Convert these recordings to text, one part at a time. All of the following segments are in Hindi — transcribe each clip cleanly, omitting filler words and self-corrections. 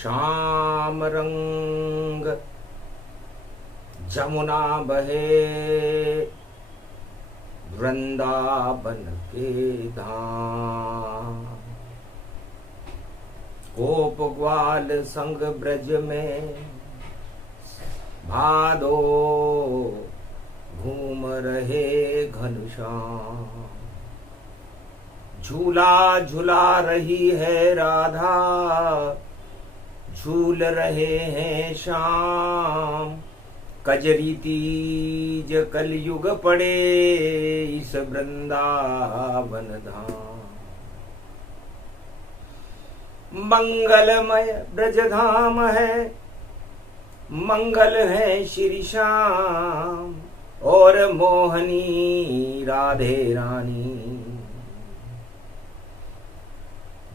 श्याम रंग जमुना बहे वृंदावन के धाम। गोप ग्वाल संग ब्रज में भादो घूम रहे घनश्याम। झूला झूला रही है राधा, झूल रहे हैं श्याम। कजरी तीज कलयुग पड़े इस वृंदावन धाम। मंगलमय ब्रज धाम है, मंगल है श्री श्याम और मोहनी राधे रानी।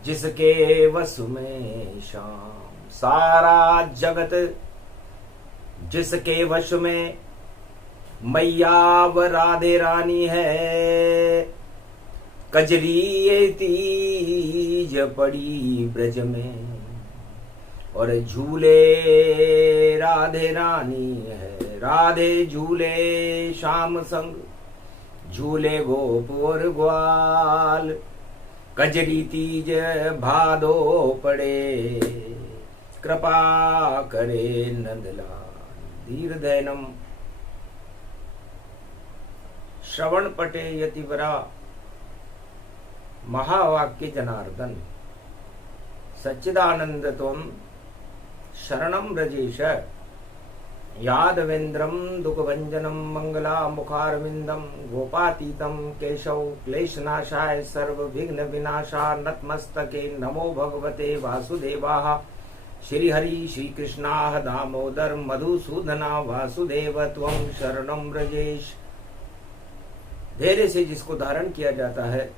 जिसके वश में श्याम सारा जगत, जिसके वश में मैया व राधे रानी है। कजरी ये तीज पड़ी ब्रज में और झूले राधे रानी है। राधे झूले श्याम संग, झूले गोप और ग्वाल। कजरी तीज भादो पड़े, कृपा करे नंदलाल। दीर्घनम श्रवण पटे यतिवरा महावाक्य जनार्दन। सच्चिदानंद त्वं शरणं व्रजेश। यादवेन्द्रं दुःखभञ्जनं मङ्गलामुखारविन्दं। गोपातीतं केशव क्लेशनाशाय सर्वविघ्नविनाशा। नतमस्तके नमो भगवते वासुदेवाय। श्री हरि श्री कृष्णा दामोदर मधुसूदना वासुदेव त्वं शरणं व्रजेश। धैर्य से जिसको धारण किया जाता है,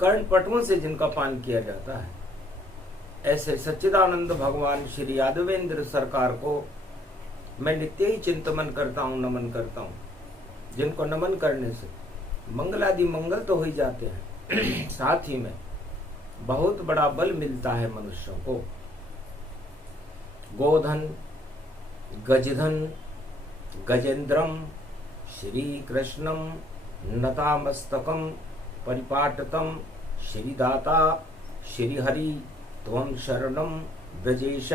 कर्ण पटुओं से जिनका पान किया जाता है, ऐसे सच्चिदानंद भगवान श्री यादवेंद्र सरकार को मैं नित्य ही चिंतन करता हूँ, नमन करता हूँ। जिनको नमन करने से मंगलादि मंगल तो हो ही जाते हैं, साथ ही में बहुत बड़ा बल मिलता है मनुष्यों को। गोधन गजधन गजेंद्रम श्री कृष्णम नतामस्तकम परिपाटतम श्रीदाता श्री हरि त्वं शरणं व्रजेश।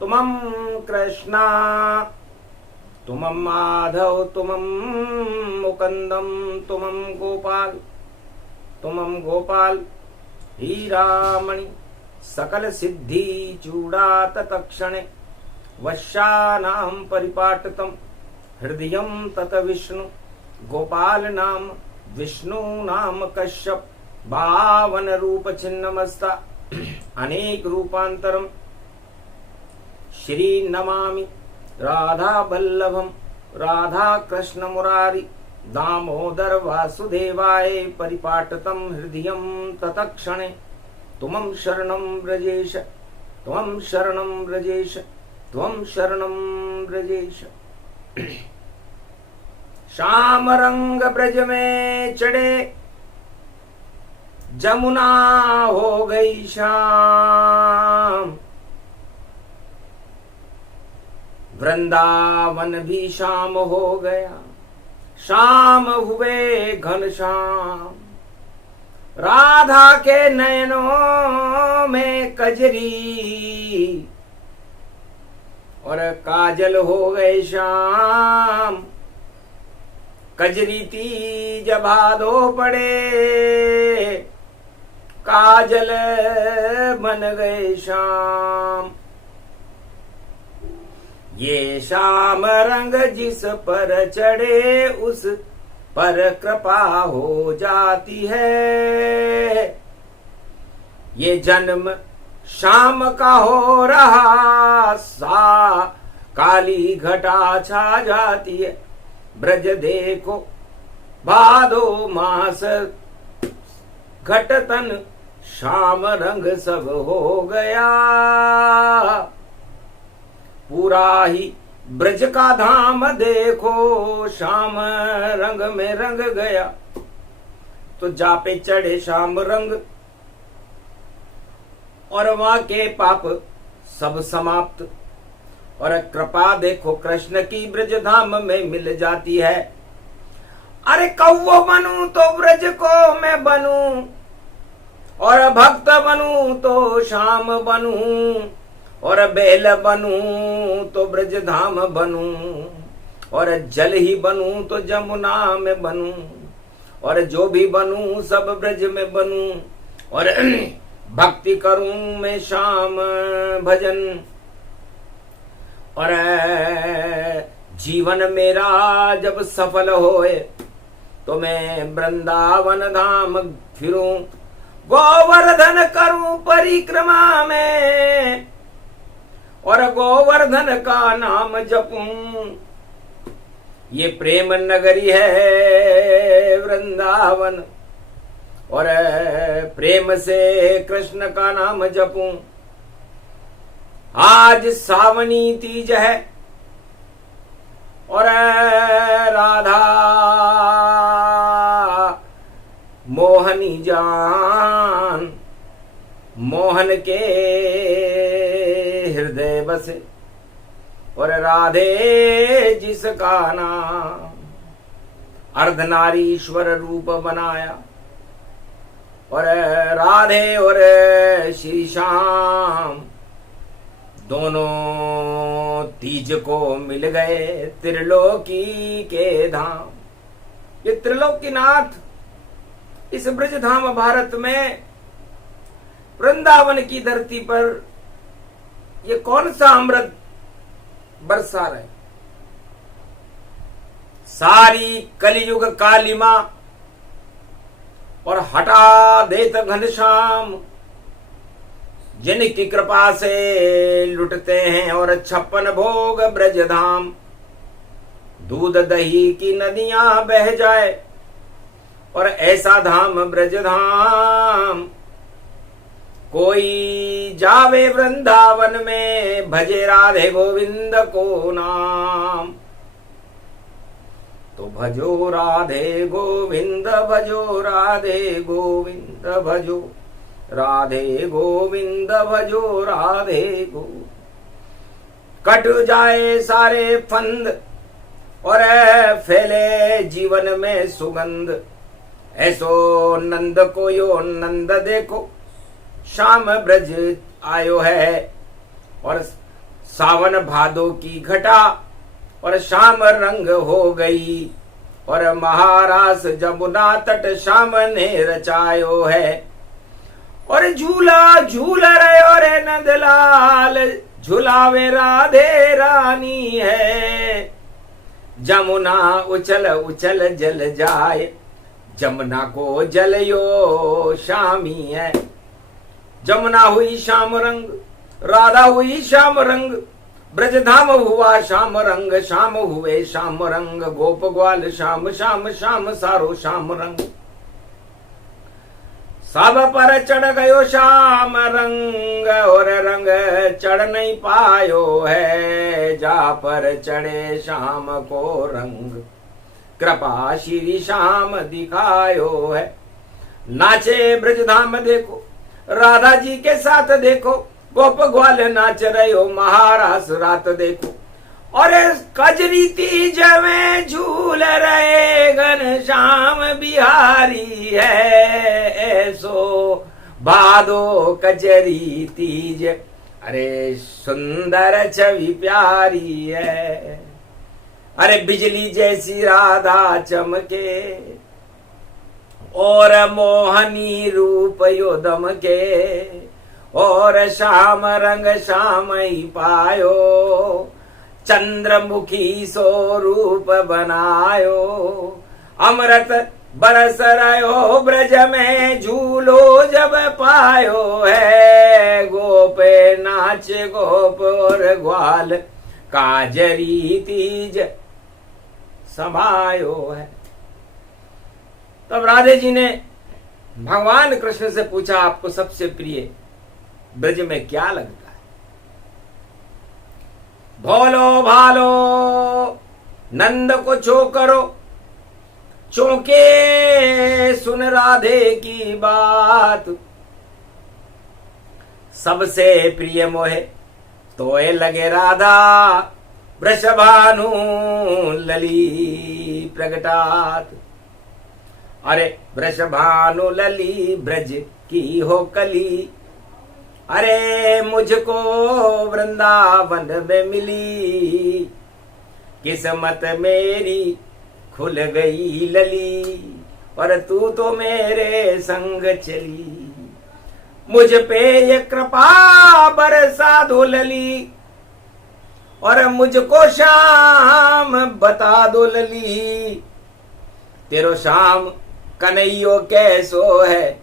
तुमं कृष्णा तुमं माधव तुमं मुकुंदम तुमं गोपाल हीरामणि सकल सिद्धि चूड़ात तत्क्षणे। वश्यानां परिपाटतम हृदयं तत विष्णु। गोपाल नाम विष्णु नाम कश्यप। बावन रूप छिन्नमस्ता अनेक रूपांतरम। श्री नमामि राधा वल्लभम राधा कृष्ण मुरारी। दामोदर वासुदेवाय परिपाटतम हृदयं तत्क्षणे। त्वं शरणं व्रजेश त्वं शरणं व्रजेश त्वं शरणं व्रजेश। श्याम रंग ब्रज में चढ़े जमुना हो गई शाम। वृंदावन भी शाम हो गया, शाम हुए घनश्याम। राधा के नयनों में कजरी और काजल हो गए श्याम। कजरी तीज भादो पड़े, काजल बन गए श्याम। ये श्याम रंग जिस पर चढ़े उस पर कृपा हो जाती है। ये जन्म शाम का हो रहा, सा काली घटा छा जाती है। ब्रज देखो भादो मास, घटतन श्याम रंग सब हो गया। पूरा ही ब्रज का धाम देखो श्याम रंग में रंग गया। तो जा पे चढ़े श्याम रंग और वहां के पाप सब समाप्त। और कृपा देखो कृष्ण की ब्रज धाम में मिल जाती है। अरे कौवो बनूं तो ब्रज को मैं बनूं, और भक्त बनूं तो श्याम बनूं, और बेल बनूं तो ब्रज धाम बनूं, और जल ही बनूं तो जमुना में बनूं, और जो भी बनूं सब ब्रज में बनूं, और भक्ति करूं मैं श्याम भजन। और जीवन मेरा जब सफल होए तो मैं वृंदावन धाम फिरूं, गोवर्धन करूं परिक्रमा में, और गोवर्धन का नाम जपूं। ये प्रेम नगरी है वृंदावन, और प्रेम से कृष्ण का नाम जपूं। आज सावनी तीज है और राधा मोहनी जान मोहन के हृदय बसे, और राधे जिसका नाम अर्धनारीश्वर रूप बनाया, और राधे और श्री श्याम दोनों तीज को मिल गए त्रिलोकी के धाम। ये त्रिलोकीनाथ इस ब्रज धाम भारत में वृंदावन की धरती पर ये कौन सा अमृत बरसा रहे। सारी कलियुग कालिमा और हटा देत घनश्याम, जिनकी कृपा से लुटते हैं और 56 भोग ब्रज धाम। दूध दही की नदियां बह जाए और ऐसा धाम ब्रज धाम। कोई जावे वृंदावन में भजे राधे गोविंद को नाम। तो भजो राधे गोविंद, भजो राधे गोविंद, भजो राधे गोविंद, भजो राधे गो। कट जाए सारे फंद और फैले जीवन में सुगंध। ऐसो नंद को यो नंद देखो, श्याम ब्रज आयो है। और सावन भादो की घटा और श्याम रंग हो गई, और महारास जमुना तट श्याम ने रचायो है। और झूला झूल रहे और नंदलाल, झुलावे राधे रानी है। जमुना उछल उछल जल जाए, जमुना को जलयो शामी है। जमुना हुई श्याम रंग, राधा हुई श्याम रंग, ब्रज धाम हुआ श्याम रंग। श्याम हुए श्याम रंग, गोप ग्वाल श्याम श्याम श्याम सारो श्याम रंग। सब पर चढ़ गयो श्याम रंग, और रंग चढ़ नहीं पायो है। जा पर चढ़े श्याम को रंग, कृपा श्री श्याम दिखायो है। नाचे ब्रज धाम देखो, राधा जी के साथ देखो, गोप ग्वाल नाच रहे हो, महारास रात देखो। और कजरी तीज में झूल रहे घनश्याम बिहारी है। ऐसो भादो कजरी तीज, अरे सुंदर छवि प्यारी है। अरे बिजली जैसी राधा चमके, और मोहनी रूप यो दमके। और श्याम रंग श्याम ही पायो, चंद्रमुखी सो रूप बनायो। अमृत बरस रहो ब्रज में, झूलो जब पायो है। गोपे नाच गोप और ग्वाल, काजरी तीज समायो है। तब राधे जी ने भगवान कृष्ण से पूछा, आपको सबसे प्रिय ब्रज में क्या लगता है? भोलो भालो नंद को छो करो, चौके सुन राधे की बात। सबसे प्रिय मोहे तोए लगे राधा, वृषभानु लली प्रगटात। अरे वृषभानु लली ब्रज की हो कली, अरे मुझको वृंदावन में मिली, किस्मत मेरी खुल गई लली, और तू तो मेरे संग चली। मुझ पे ये कृपा बरसा दो लली, और मुझको शाम बता दो लली, तेरो शाम कन्हैयो कैसो है,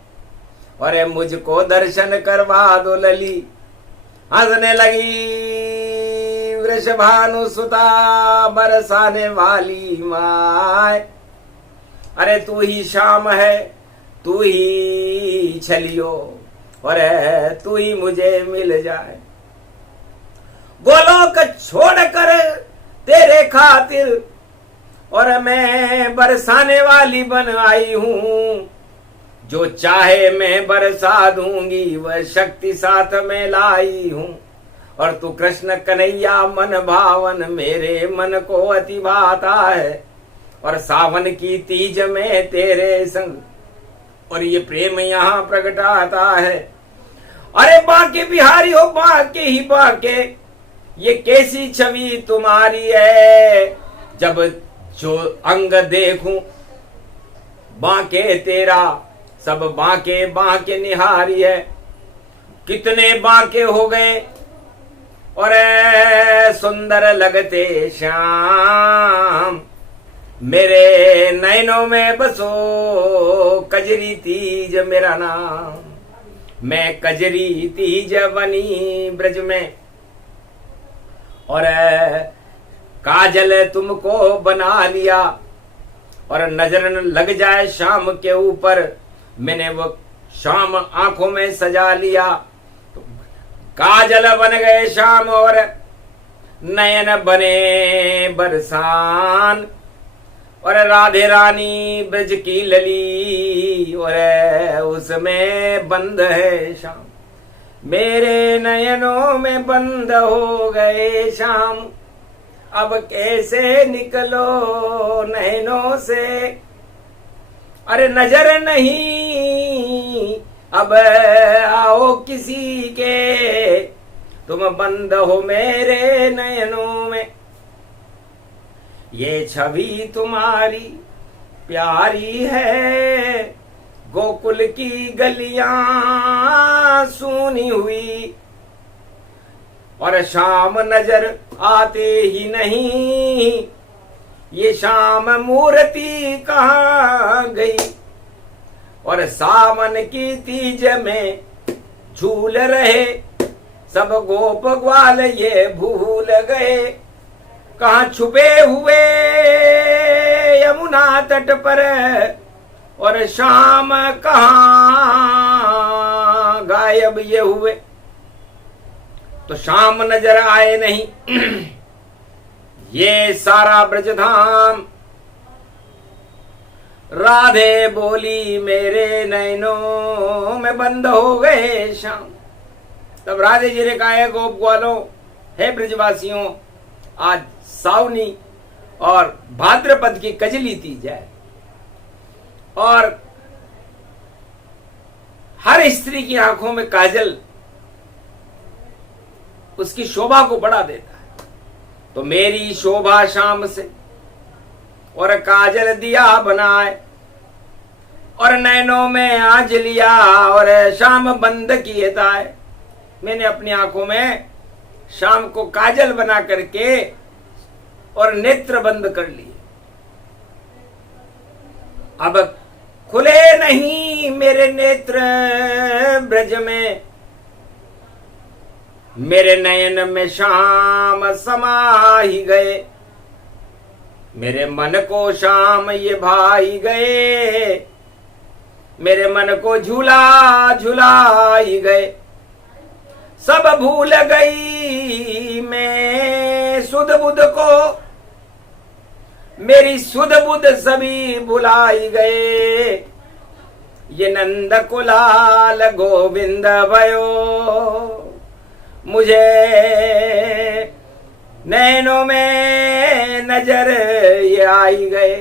और मुझको दर्शन करवा दो लली। हंसने लगी वृषभानु सुता, बरसाने वाली माय, अरे तू ही शाम है, तू ही छलियो, और तू ही मुझे मिल जाए। गोलोक छोड़कर तेरे खातिर, और मैं बरसाने वाली बन आई हूं, जो चाहे मैं बरसा दूंगी, वह शक्ति साथ में लाई हूं। और तू कृष्ण कन्हैया मन भावन, मेरे मन को अति भाता है, और सावन की तीज में तेरे संग, और ये प्रेम यहाँ प्रगटाता है। अरे बांके बिहारी हो बांके ही बांके, ये कैसी छवि तुम्हारी है, जब जो अंग देखूं बांके तेरा, सब बांके बांके निहारी है। कितने बांके हो गए और सुंदर लगते श्याम, मेरे नैनों में बसो कजरी तीज मेरा नाम। मैं कजरी तीज बनी ब्रज में, और काजल तुमको बना लिया, और नजर न लग जाए शाम के ऊपर, मैंने वो शाम आंखों में सजा लिया। तो काजल बन गए शाम, और नयन बने बरसान, और राधे रानी ब्रज की लली, और उसमें बंद है शाम। मेरे नयनों में बंद हो गए शाम, अब कैसे निकलो नैनों से। अरे नजर नहीं अब आओ किसी के, तुम बंद हो मेरे नयनों में। ये छवि तुम्हारी प्यारी है, गोकुल की गलियां सूनी हुई, और शाम नजर आते ही नहीं, ये शाम मूर्ति कहाँ गई। और सावन की तीज में झूल रहे सब गोप ग्वाल, ये भूल गए कहाँ छुपे हुए यमुना तट पर, और शाम कहाँ गायब ये हुए। तो शाम नजर आए नहीं, ये सारा ब्रजधाम। राधे बोली मेरे नैनों में बंद हो गए शाम। तब राधे जी ने कहा है गोप ग्वालों, हे ब्रजवासियों, आज सावनी और भाद्रपद की कजली तीज है, और हर स्त्री की आंखों में काजल उसकी शोभा को बढ़ा देता है। तो मेरी शोभा शाम से और काजल दिया बनाए, और नैनों में आज लिया और शाम बंद किए ताए। मैंने अपनी आंखों में शाम को काजल बना करके और नेत्र बंद कर लिए। अब खुले नहीं मेरे नेत्र ब्रज में, मेरे नयन में शाम समा ही गए। मेरे मन को शाम ये भाई गए, मेरे मन को झूला झूला ही गए। सब भूल गई मैं सुध बुध को, मेरी सुध बुध सभी भुलाई गए। ये नंद कुलाल गोविंद भयो, मुझे नैनों में नजर ये आई गए,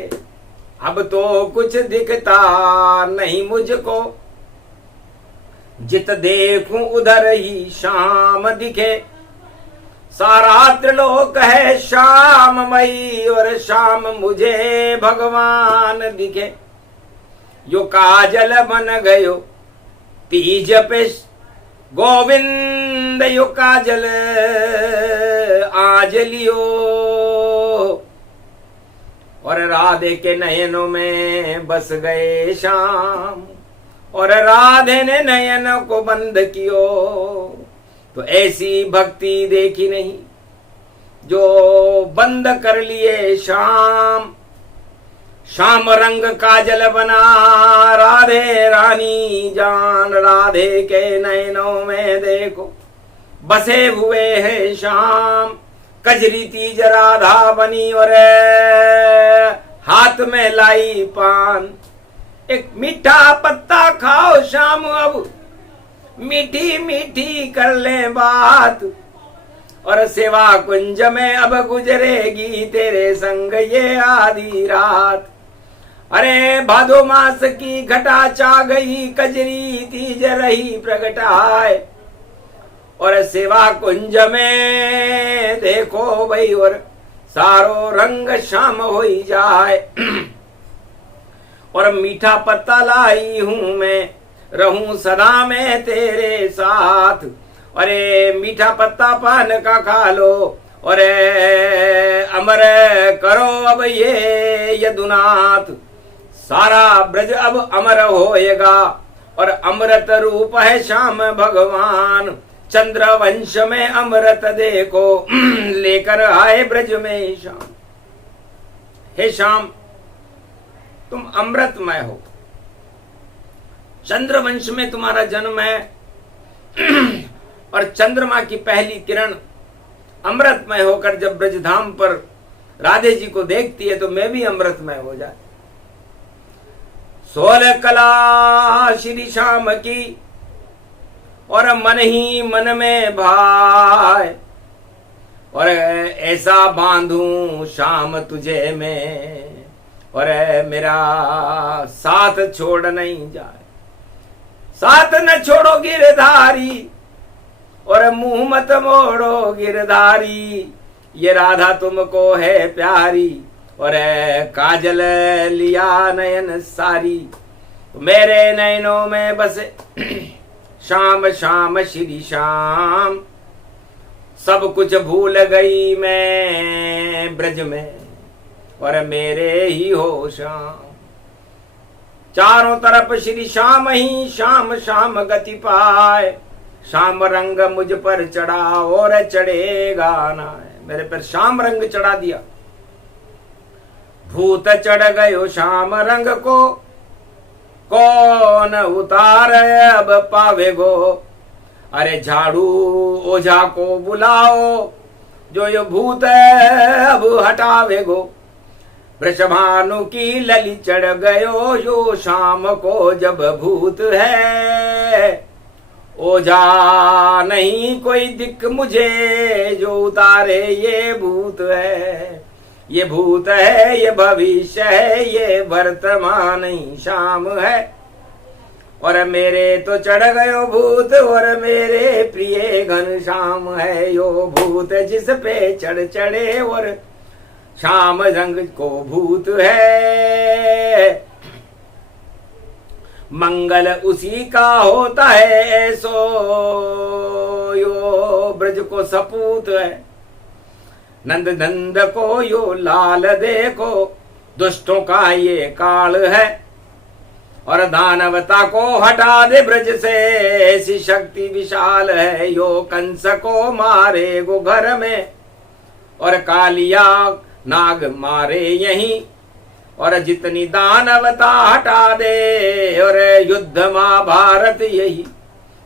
अब तो कुछ दिखता नहीं मुझको, जित देखूं उधर ही शाम दिखे, सारा त्रिलोक है श्याममयी और शाम मुझे भगवान दिखे। यो काजल बन गयो तीज पे गोविंद, यो काजल आज लियो, और राधे के नयनों में बस गए श्याम, और राधे ने नयन को बंद कियो। तो ऐसी भक्ति देखी नहीं जो बंद कर लिए श्याम, श्याम रंग काजल बना राधे रानी जान, राधे के नयनों में देखो बसे हुए हैं श्याम, कजरी तीज राधा बनी और हाथ में लाई पान, एक मीठा पत्ता खाओ शाम, अब मीठी मीठी कर ले बात, और सेवा कुंज में अब गुजरेगी तेरे संग ये आधी रात। अरे भादो मास की घटा चा गई, कजरी तीज रही प्रगटाए, और सेवा कुंज में देखो भाई और सारो रंग शाम हो जाए, और मीठा पत्ता लाई हूं मैं, रहूं सदा मैं तेरे साथ। अरे मीठा पत्ता पान का खा लो, और अमर करो अब ये यदुनाथ, सारा ब्रज अब अमर होएगा, और अमृत रूप है श्याम भगवान, चंद्र वंश में अमृत देखो लेकर आए ब्रज में श्याम। हे श्याम तुम अमृतमय हो, चंद्र वंश में तुम्हारा जन्म है, और चंद्रमा की पहली किरण अमृतमय होकर जब ब्रजधाम पर राधे जी को देखती है तो मैं भी अमृतमय हो जाए। 16 कला श्री श्याम की, और मन ही मन में भाई, और ऐसा बांधूं श्याम तुझे मैं, और मेरा साथ छोड़ नहीं जाए, साथ न छोड़ो गिरधारी, और मुंह मत मोड़ो गिरधारी, ये राधा तुमको है प्यारी, और काजल लिया नयन सारी, मेरे नयनों में बसे श्याम श्याम श्री श्याम, सब कुछ भूल गई मैं ब्रज में, और मेरे ही हो श्याम, चारों तरफ श्री श्याम ही श्याम श्याम गति पाए, श्याम रंग मुझ पर चढ़ा और चढ़ेगा ना, मेरे पर श्याम रंग चढ़ा दिया, भूत चढ़ गयो श्याम रंग को, कौन उतार अब पावेगो, अरे झाड़ू ओझा को बुलाओ, जो ये भूत अब हटावेगो, वृषभानु की लली चढ़ गयो, यो शाम को जब भूत है, ओझा नहीं कोई दिक मुझे, जो उतारे ये भूत है, ये भूत है ये भविष्य है, ये वर्तमान ही शाम है, और मेरे तो चढ़ गयो भूत, और मेरे प्रिय घन श्याम है, यो भूत जिस पे चढ़ चढ़े, और श्याम रंग को भूत है, मंगल उसी का होता है ऐसो, यो ब्रज को सपूत है, नंद नंद को यो लाल देखो, दुष्टों का ये काल है, और दानवता को हटा दे ब्रज से, ऐसी शक्ति विशाल है, यो कंस को मारे गो घर में, और कालिया नाग मारे यहीं, और जितनी दानवता हटा दे, और युद्ध महाभारत यही,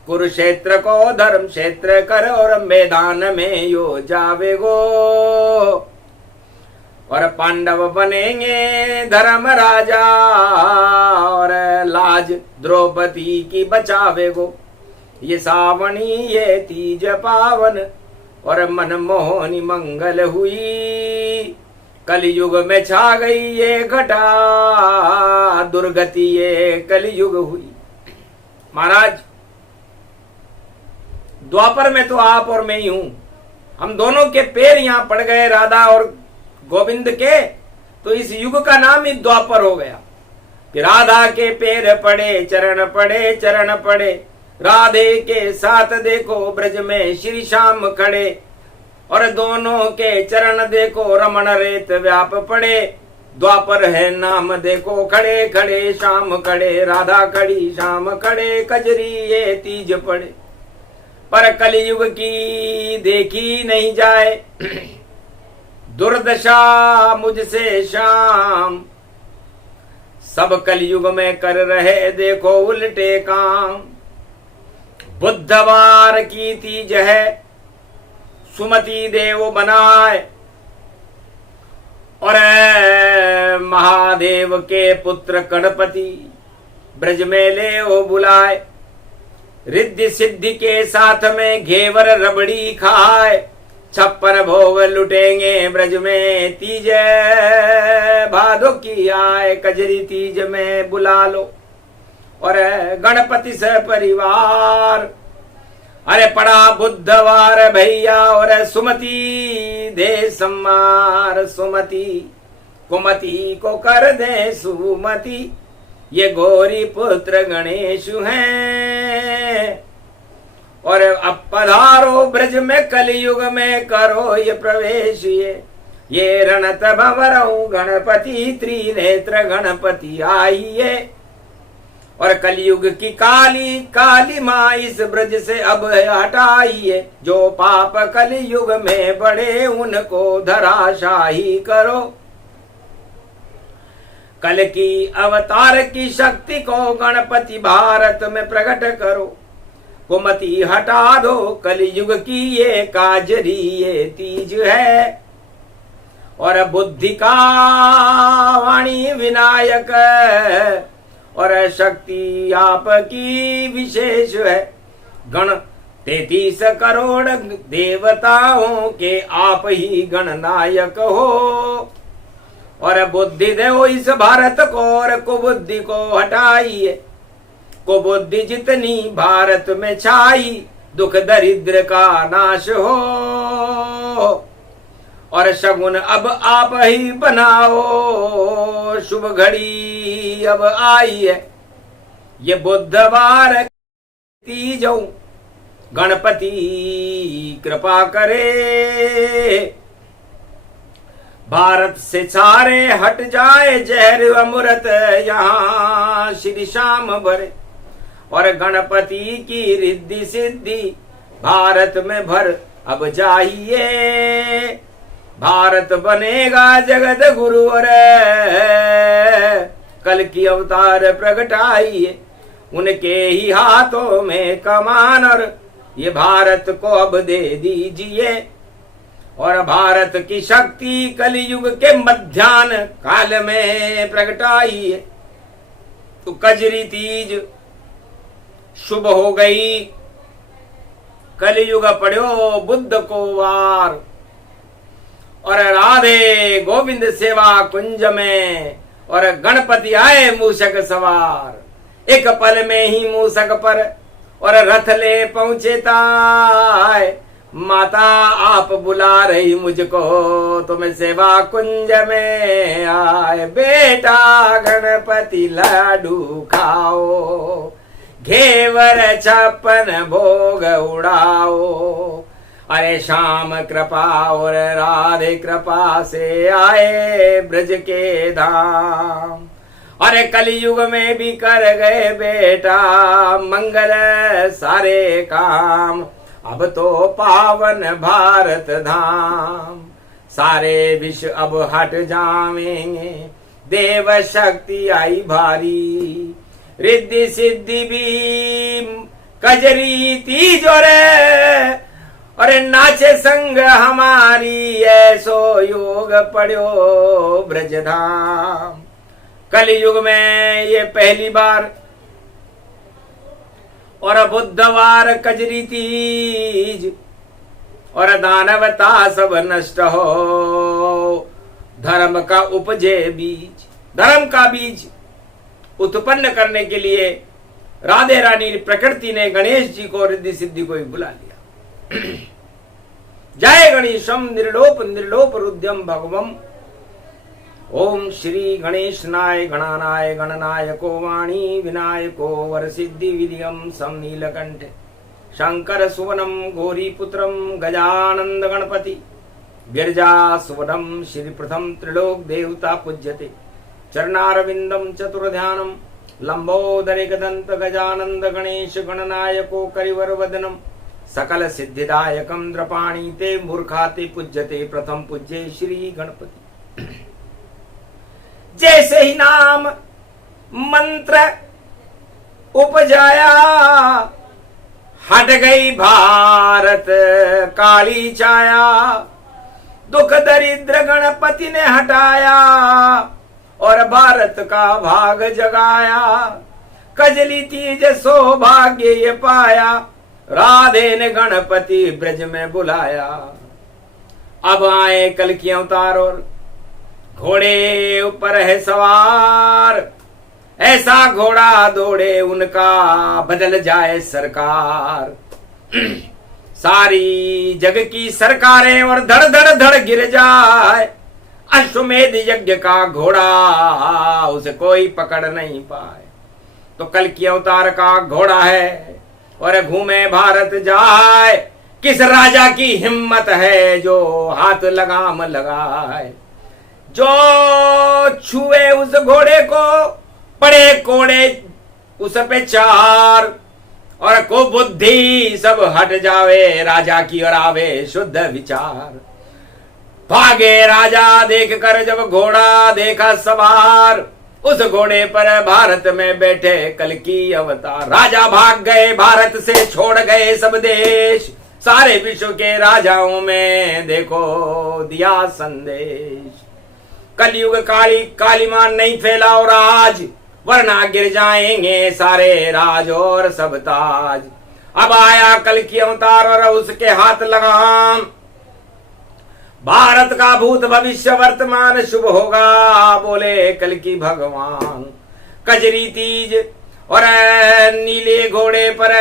कुरुक्षेत्र को धर्म क्षेत्र कर, और मैदान में यो जावे गो, और पांडव बनेंगे धर्म राजा, और लाज लाज द्रौपदी की बचावे गो। ये सावणी ये तीज पावन और मनमोहनी मंगल हुई। कलयुग में छा गई ये घटा, दुर्गति ये कलयुग हुई। महाराज, द्वापर में तो आप और मैं ही हूं, हम दोनों के पैर यहां पड़ गए, राधा और गोविंद के, तो इस युग का नाम ही द्वापर हो गया। कि राधा के पैर पड़े, चरण पड़े, चरण पड़े, राधे के साथ देखो ब्रज में श्री श्याम खड़े, और दोनों के चरण देखो रमण रेत व्याप पड़े। द्वापर है नाम देखो, खड़े खड़े श्याम खड़े, राधा खड़ी श्याम खड़े, कजरी ये तीज पड़े। पर कलयुग की देखी नहीं जाए, दुर्दशा मुझसे श्याम। सब कलयुग में कर रहे देखो उल्टे काम। बुधवार की तीज है, सुमति देव बनाए, और महादेव के पुत्र गणपति ब्रज में ले ओ बुलाए। रिद्धि सिद्धि के साथ में घेवर रबड़ी खाए, 56 भोग लुटेंगे ब्रज में तीज भादो की आए। कजरी तीज में बुला लो और गणपति से परिवार। अरे पड़ा बुधवार भैया और सुमति दे सम्मार। सुमति कुमति को कर दे सुमति, ये गौरी पुत्र गणेश हैं। और अब पधारो ब्रज में कलयुग में करो ये प्रवेश। ये रणत भंवरऊ गणपति त्रिनेत्र गणपति आइए। और कलयुग की काली काली माँ इस ब्रज से अब हटाइए। जो पाप कलयुग में बड़े उनको धराशाही करो। कल की अवतार की शक्ति को गणपति भारत में प्रकट करो। कुमति हटा दो कलयुग की ये काजरी ये तीज है। और बुद्धि का वाणी विनायक और शक्ति आपकी विशेष है। गण 33 करोड़ देवताओं के आप ही गणनायक हो। और बुद्धि दो इस भारत को और कुबुद्धि को हटाइए। कुबुद्धि जितनी भारत में छाई दुख दरिद्र का नाश हो। और शगुन अब आप ही बनाओ, शुभ घड़ी अब आई है। ये बुधवार तीजों गणपति कृपा करे। भारत से सारे हट जाए जहर अमृत यहाँ श्री श्याम भरे। और गणपति की रिद्धि सिद्धि भारत में भर अब जाइए। भारत बनेगा जगत गुरु और कल की अवतार प्रगटाइए। उनके ही हाथों में कमान और ये भारत को अब दे दीजिए। और भारत की शक्ति कलयुग के मध्याह्न काल में प्रगटाइए। तो कजरी तीज शुभ हो गई। कलयुग पढ़ो बुद्ध को वार। और राधे गोविंद सेवा कुंज में और गणपति आए मूषक सवार। एक पल में ही मूषक पर और रथ ले पहुंचे ताय। माता आप बुला रही मुझको तुम सेवा कुंज में आए। बेटा गणपति लाडू खाओ, घेवर 56 भोग उड़ाओ। अरे श्याम कृपा और राधे कृपा से आए ब्रज के धाम। अरे कलयुग में भी कर गए बेटा मंगल सारे काम। अब तो पावन भारत धाम सारे विश्व अब हट जावेंगे। देव शक्ति आई भारी, रिद्धि सिद्धि भी कजरी तीज और नाचे संग हमारी। ऐसो योग पड़ो ब्रजधाम। कलयुग में ये पहली बार और बुधवार कजरी तीज और दानवता सब नष्ट हो, धर्म का उपजे बीज। धर्म का बीज उत्पन्न करने के लिए राधे रानी प्रकृति ने गणेश जी को रिद्धि सिद्धि को ही बुला लिया। जय गणेशम निर्लोप निर्लोप रुद्यम भगवम। ओम श्री गणेशनाय गणानाय गणनायको वाणी विनायको वरसिद्धि विधियम सम नीलकंठ शंकर सुवनम गौरीपुत्रम गजानंद गणपति गिरजा सुवनम श्री प्रथम त्रिलोक देवता पूज्यते चरणारविंदम चतुर्ध्यानम लंबोदरिकदंत गजानंद गणेश गणनायको करिवर वदनम सकल सिद्धिदायकम द्रपाणी ते मूर्खाते पूज्यते प्रथम पूज्ये श्री गणपति। जैसे ही नाम मंत्र उपजाया हट गई भारत काली छाया, दुख दरिद्र गणपति ने हटाया और भारत का भाग जगाया। कजली तीज सौभाग्य ये पाया, राधे ने गणपति ब्रज में बुलाया। अब आए कल की अवतार और घोड़े ऊपर है सवार, ऐसा घोड़ा दौड़े उनका बदल जाए सरकार। सारी जग की सरकारें और धड़ धड़ धड़ गिर जाए, अश्वमेध यज्ञ का घोड़ा उसे कोई पकड़ नहीं पाए। तो कल की अवतार का घोड़ा है और घूमे भारत जाए, किस राजा की हिम्मत है जो हाथ लगाम लगाए। जो छुए उस घोड़े को पड़े कोड़े उस पे चार, और को बुद्धि सब हट जावे राजा की और आवे शुद्ध विचार। भागे राजा देख कर जब घोड़ा देखा सवार, उस घोड़े पर भारत में बैठे कल की अवतार। राजा भाग गए भारत से छोड़ गए सब देश, सारे विश्व के राजाओं में देखो दिया संदेश। कलयुग कालीमान नहीं फैला और आज, वरना गिर जाएंगे सारे राज और सब ताज। अब आया कल की अवतार और उसके हाथ लगाम, भारत का भूत भविष्य वर्तमान शुभ होगा बोले कल की भगवान। कजरी तीज और नीले घोड़े पर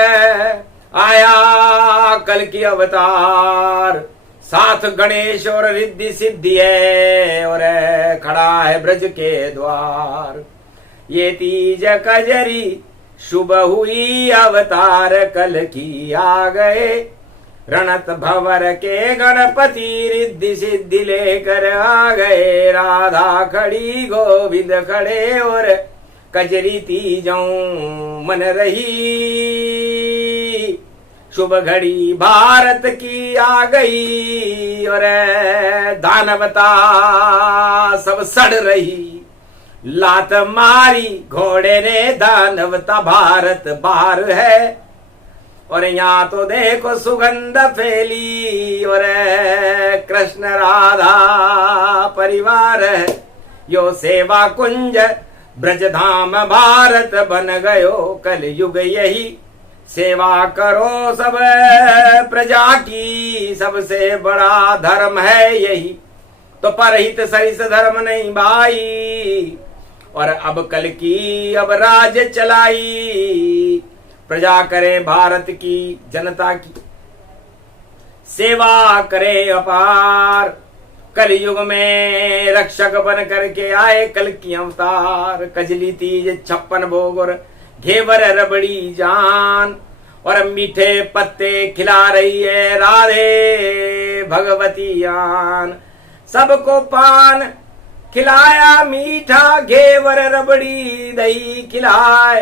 आया कल की अवतार, साथ गणेश और रिद्धि सिद्धि है और खड़ा है ब्रज के द्वार। ये तीज कजरी शुभ हुई अवतार कल की आ गए, रणत भवर के गणपति रिद्धि सिद्धि लेकर आ गए। राधा खड़ी गोविंद खड़े और कजरी तीजों मन रही, शुभ घड़ी भारत की आ गई और दानवता सब सड़ रही। लात मारी घोड़े ने दानवता भारत बाहर है, और यहाँ तो देखो सुगंध फैली और कृष्ण राधा परिवार है। यो सेवा कुंज ब्रजधाम भारत बन गयो कल युग यही, सेवा करो सब प्रजा की सबसे बड़ा धर्म है यही। तो परहित सरिस धर्म नहीं भाई, और अब कल की अब राज चलाई। प्रजा करे भारत की जनता की सेवा करे अपार, कलयुग में रक्षक बन करके आए कल की अवतार। कजली तीज 56 भोग और घेवर रबड़ी जान, और मीठे पत्ते खिला रही है राधे भगवती आन। सबको पान खिलाया मीठा, घेवर रबड़ी दही खिलाए,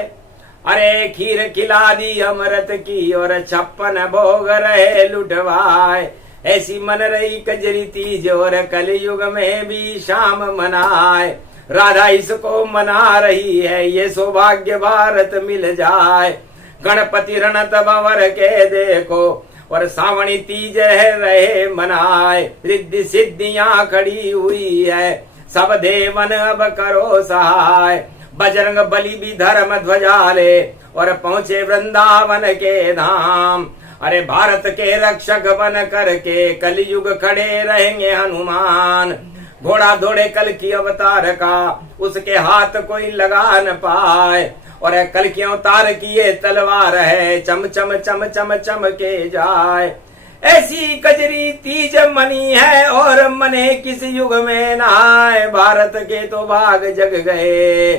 अरे खीर खिला दी अमृत की और 56 भोग रहे लुटवाए। ऐसी मन रही कजरी तीज और कलयुग में भी शाम मनाए। राधा इसको मना रही है ये सौभाग्य भारत मिल जाए। गणपति रणत भंवर के देखो और सावणी तीज है रहे मनाए। रिद्धि सिद्धियां खड़ी हुई है सब देवन अब करो सहाय। बजरंग बली भी धर्म ध्वजा ले और पहुंचे वृंदावन के धाम। अरे भारत के रक्षक बन करके कलयुग खड़े रहेंगे हनुमान। घोड़ा दौड़े कल की अवतार का, उसके हाथ कोई लगा न पाए। और कल की अवतार की ये तलवार है, चम चम चम चम चम के जाए। ऐसी कजरी तीज मनी है और मने किस युग में नहाए। भारत के तो भाग जग गए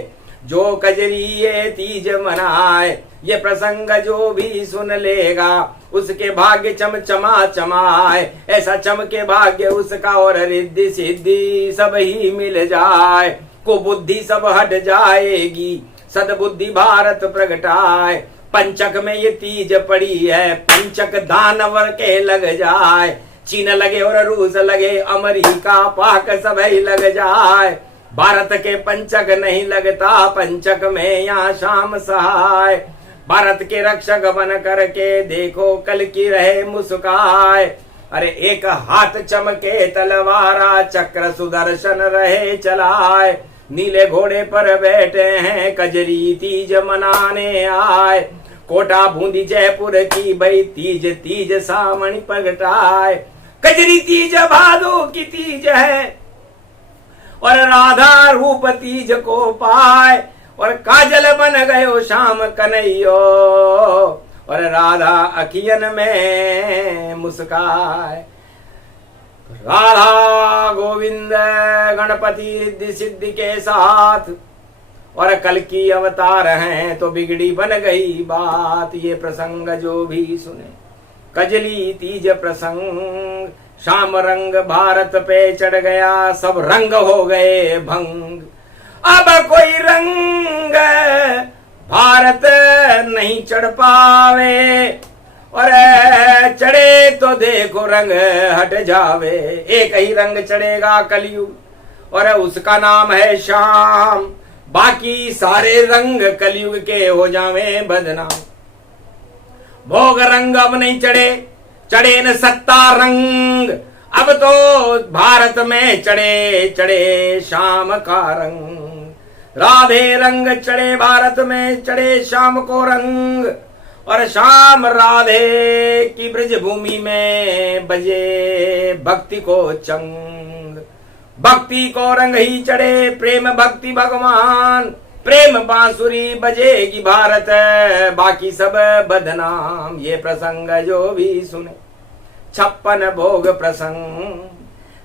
जो कजरी ये तीज मनाए। ये प्रसंग जो भी सुन लेगा उसके भाग्य चम चमा चमाए। ऐसा चमके भाग्य उसका और रिद्धि सिद्धि सब ही मिल जाए। को बुद्धि सब हट जाएगी, सदबुद्धि भारत प्रगटाए। पंचक में ये तीज पड़ी है, पंचक दानवर के लग जाए। चीन लगे और रूस लगे, अमेरिका पाक सब ही लग जाए। भारत के पंचक नहीं लगता, पंचक में यहाँ शाम सहाय। भारत के रक्षक बन करके देखो कल की रहे मुस्काए। अरे एक हाथ चमके तलवारा, चक्र सुदर्शन रहे चलाए। नीले घोड़े पर बैठे हैं, कजरी तीज मनाने आए। कोटा बूंदी जयपुर की भई तीज तीज सामणी प्रगटाए। कजरी तीज भादो की तीज है और राधा रूप तीज को पाए। और काजल बन गयो श्याम कन्हैयो और राधा अखियन में मुस्काए। राधा गोविंद गणपति रिद्धि सिद्धि के साथ और कल की अवतार हैं तो बिगड़ी बन गई बात। ये प्रसंग जो भी सुने कजली तीज प्रसंग। शाम रंग भारत पे चढ़ गया, सब रंग हो गए भंग। अब कोई रंग भारत नहीं चढ़ पावे और चढ़े तो देखो रंग हट जावे। एक ही रंग चढ़ेगा कलयुग और उसका नाम है श्याम। बाकी सारे रंग कलयुग के हो जावे बदनाम। भोग रंग अब नहीं चढ़े, चढ़े न सत्ता रंग। अब तो भारत में चढ़े चढ़े श्याम का रंग। राधे रंग चढ़े भारत में, चढ़े श्याम को रंग। और श्याम राधे की ब्रज भूमि में बजे भक्ति को चंग। भक्ति को रंग ही चढ़े, प्रेम भक्ति भगवान। प्रेम बांसुरी बजेगी भारत, बाकी सब बदनाम। ये प्रसंग जो भी सुने 56 भोग प्रसंग।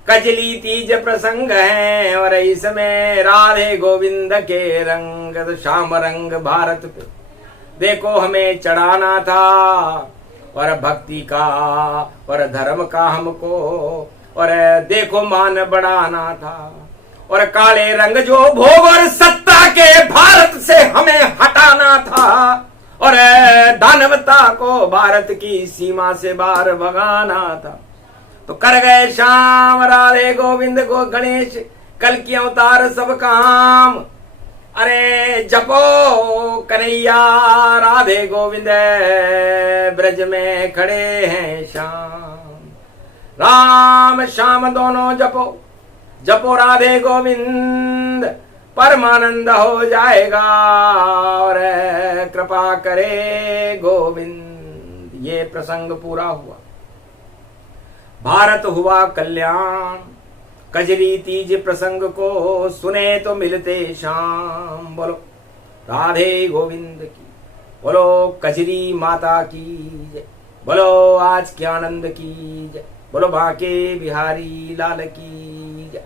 कजली तीज प्रसंग है और इसमें राधे गोविंद के रंग। तो श्याम रंग भारत पे देखो हमें चढ़ाना था और भक्ति का और धर्म का हमको और देखो मान बढ़ाना था। और काले रंग जो भोग और सत्ता के भारत से हमें हटाना था और दानवता को भारत की सीमा से बाहर भगाना था। तो कर गए श्याम राधे गोविंद को गणेश कल की अवतार सब काम। अरे जपो कन्हैया राधे गोविंद ब्रज में खड़े हैं श्याम। राम श्याम दोनों जपो, जपो राधे गोविंद, परमानंद हो जाएगा और कृपा करे गोविंद। ये प्रसंग पूरा हुआ, भारत हुआ कल्याण। कजरी तीज प्रसंग को सुने तो मिलते शाम। बोलो राधे गोविंद की, बोलो कजरी माता की जय, बोलो आज के आनंद की जय, बोलो बांके बिहारी लाल की जय।